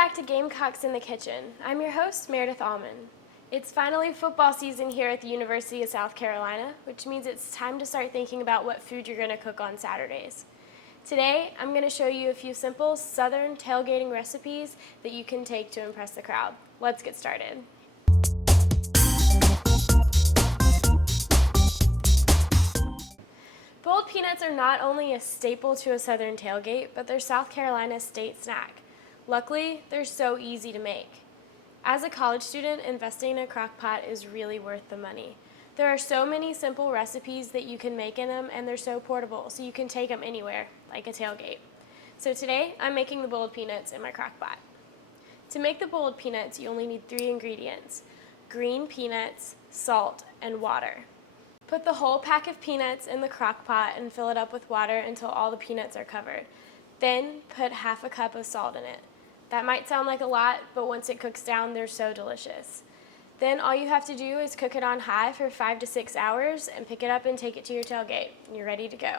back to Gamecocks in the Kitchen. I'm your host, Meredith Almond. It's finally football season here at the University of South Carolina, which means it's time to start thinking about what food you're going to cook on Saturdays. Today, I'm going to show you a few simple Southern tailgating recipes that you can take to impress the crowd. Let's get started. Boiled peanuts are not only a staple to a Southern tailgate, but they're South Carolina's state snack. Luckily, they're so easy to make. As a college student, investing in a crock pot is really worth the money. There are so many simple recipes that you can make in them, and they're so portable, so you can take them anywhere, like a tailgate. So today, I'm making the boiled peanuts in my crock pot. To make the boiled peanuts, you only need 3 ingredients: green peanuts, salt, and water. Put the whole pack of peanuts in the crock pot and fill it up with water until all the peanuts are covered. Then put half a cup of salt in it. That might sound like a lot, but once it cooks down, they're so delicious. Then all you have to do is cook it on high for 5 to 6 hours and pick it up and take it to your tailgate. You're ready to go.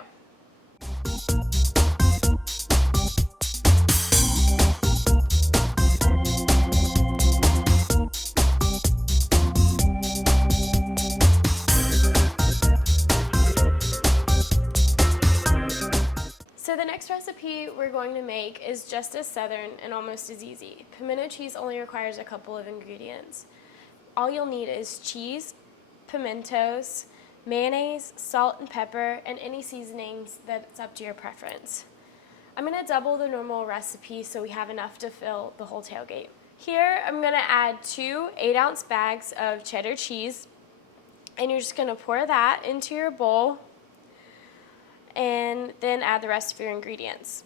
So the next recipe we're going to make is just as Southern and almost as easy. Pimento cheese only requires a couple of ingredients. All you'll need is cheese, pimentos, mayonnaise, salt and pepper, and any seasonings that's up to your preference. I'm going to double the normal recipe so we have enough to fill the whole tailgate. Here I'm going to add 2 8-ounce bags of cheddar cheese, and you're just going to pour that into your bowl and then add the rest of your ingredients.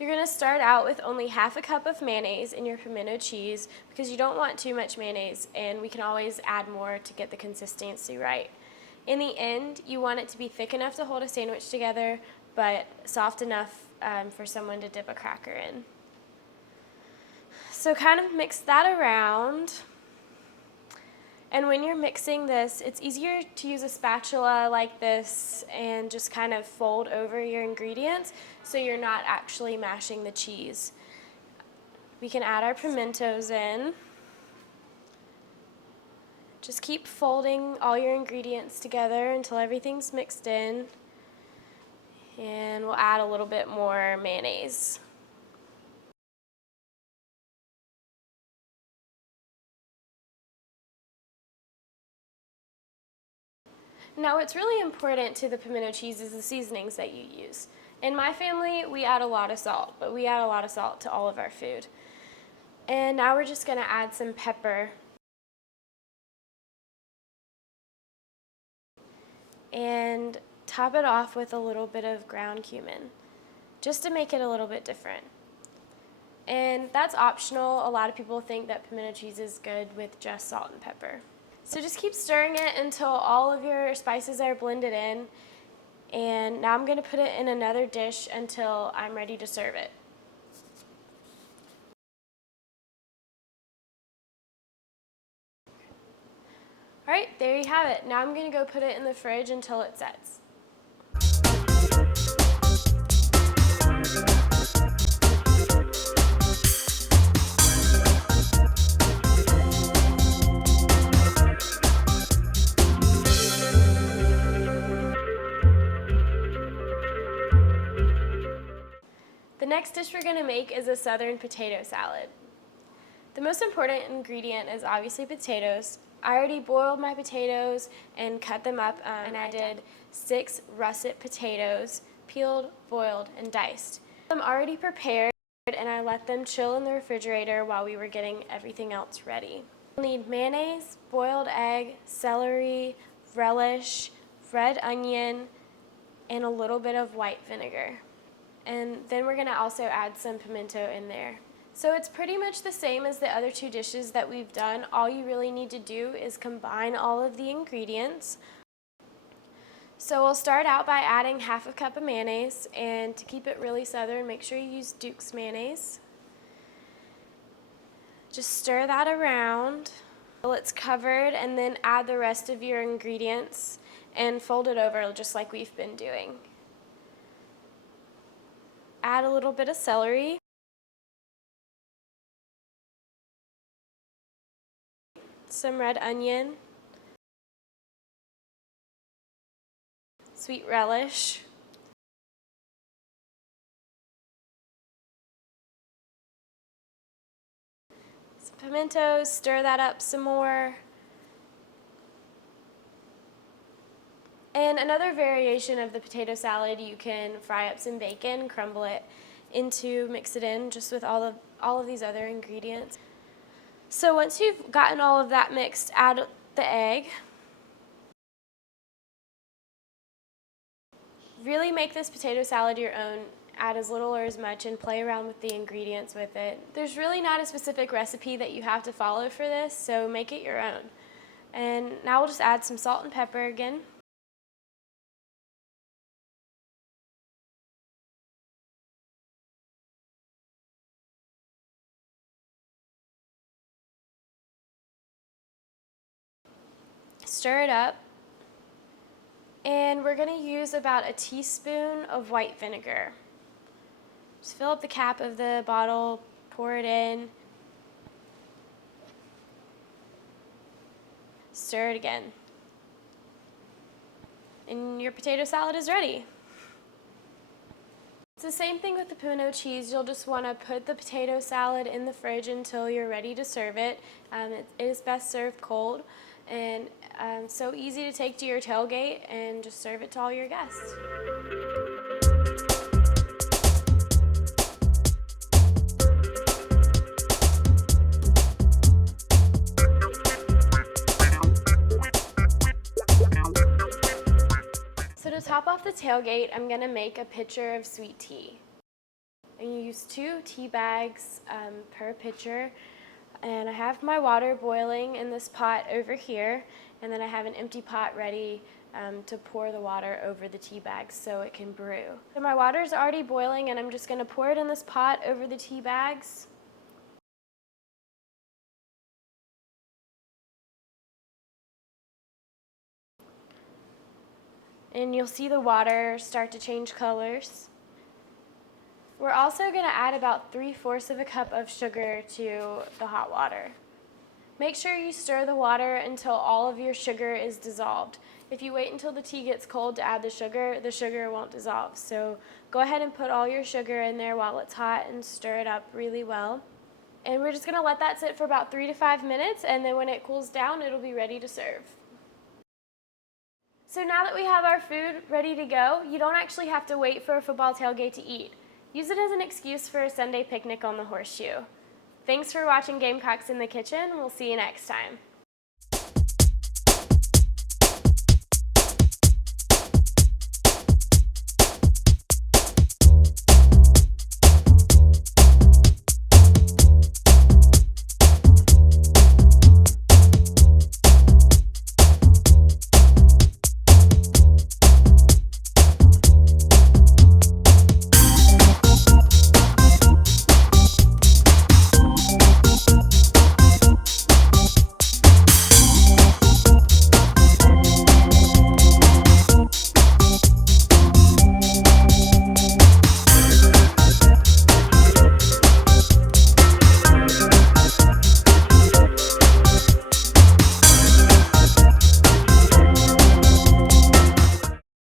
You're going to start out with only half a cup of mayonnaise in your pimento cheese because you don't want too much mayonnaise, and we can always add more to get the consistency right. In the end, you want it to be thick enough to hold a sandwich together, but soft enough for someone to dip a cracker in. So kind of mix that around. And when you're mixing this, it's easier to use a spatula like this and just kind of fold over your ingredients so you're not actually mashing the cheese. We can add our pimentos in. Just keep folding all your ingredients together until everything's mixed in. And we'll add a little bit more mayonnaise. Now, what's really important to the pimento cheese is the seasonings that you use. In my family, we add a lot of salt, but we add a lot of salt to all of our food. And now we're just going to add some pepper. And top it off with a little bit of ground cumin, just to make it a little bit different. And that's optional. A lot of people think that pimento cheese is good with just salt and pepper. So just keep stirring it until all of your spices are blended in. And now I'm going to put it in another dish until I'm ready to serve it. All right, there you have it. Now I'm going to go put it in the fridge until it sets. The next dish we're going to make is a Southern potato salad. The most important ingredient is obviously potatoes. I already boiled my potatoes and cut them up, and I did 6 russet potatoes, peeled, boiled, and diced. I'm already prepared, and I let them chill in the refrigerator while we were getting everything else ready. We'll need mayonnaise, boiled egg, celery, relish, red onion, and a little bit of white vinegar. And then we're going to also add some pimento in there. So it's pretty much the same as the other 2 dishes that we've done. All you really need to do is combine all of the ingredients. So we'll start out by adding half a cup of mayonnaise, and to keep it really Southern, make sure you use Duke's mayonnaise. Just stir that around until it's covered, and then add the rest of your ingredients and fold it over just like we've been doing. Add a little bit of celery. some red onion, sweet relish, some pimento, stir that up some more. And another variation of the potato salad, you can fry up some bacon, crumble it into, mix it in just with all of these other ingredients. So once you've gotten all of that mixed, add the egg. Really make this potato salad your own. Add as little or as much and play around with the ingredients with it. There's really not a specific recipe that you have to follow for this, so make it your own. And now we'll just add some salt and pepper again. Stir it up, and we're going to use about a teaspoon of white vinegar. Just fill up the cap of the bottle, pour it in, stir it again, and your potato salad is ready. It's the same thing with the pimento cheese. You'll just want to put the potato salad in the fridge until you're ready to serve it. It is best served cold, and so easy to take to your tailgate and just serve it to all your guests. So to top off the tailgate, I'm going to make a pitcher of sweet tea. And you use 2 tea bags per pitcher. And I have my water boiling in this pot over here, and then I have an empty pot ready to pour the water over the tea bags so it can brew. So my water is already boiling, and I'm just going to pour it in this pot over the tea bags. And you'll see the water start to change colors. We're also going to add about 3/4 of a cup of sugar to the hot water. Make sure you stir the water until all of your sugar is dissolved. If you wait until the tea gets cold to add the sugar won't dissolve. So go ahead and put all your sugar in there while it's hot and stir it up really well. And we're just going to let that sit for about 3 to 5 minutes, and then when it cools down, it'll be ready to serve. So now that we have our food ready to go, you don't actually have to wait for a football tailgate to eat. Use it as an excuse for a Sunday picnic on the Horseshoe. Thanks for watching Gamecocks in the Kitchen. We'll see you next time.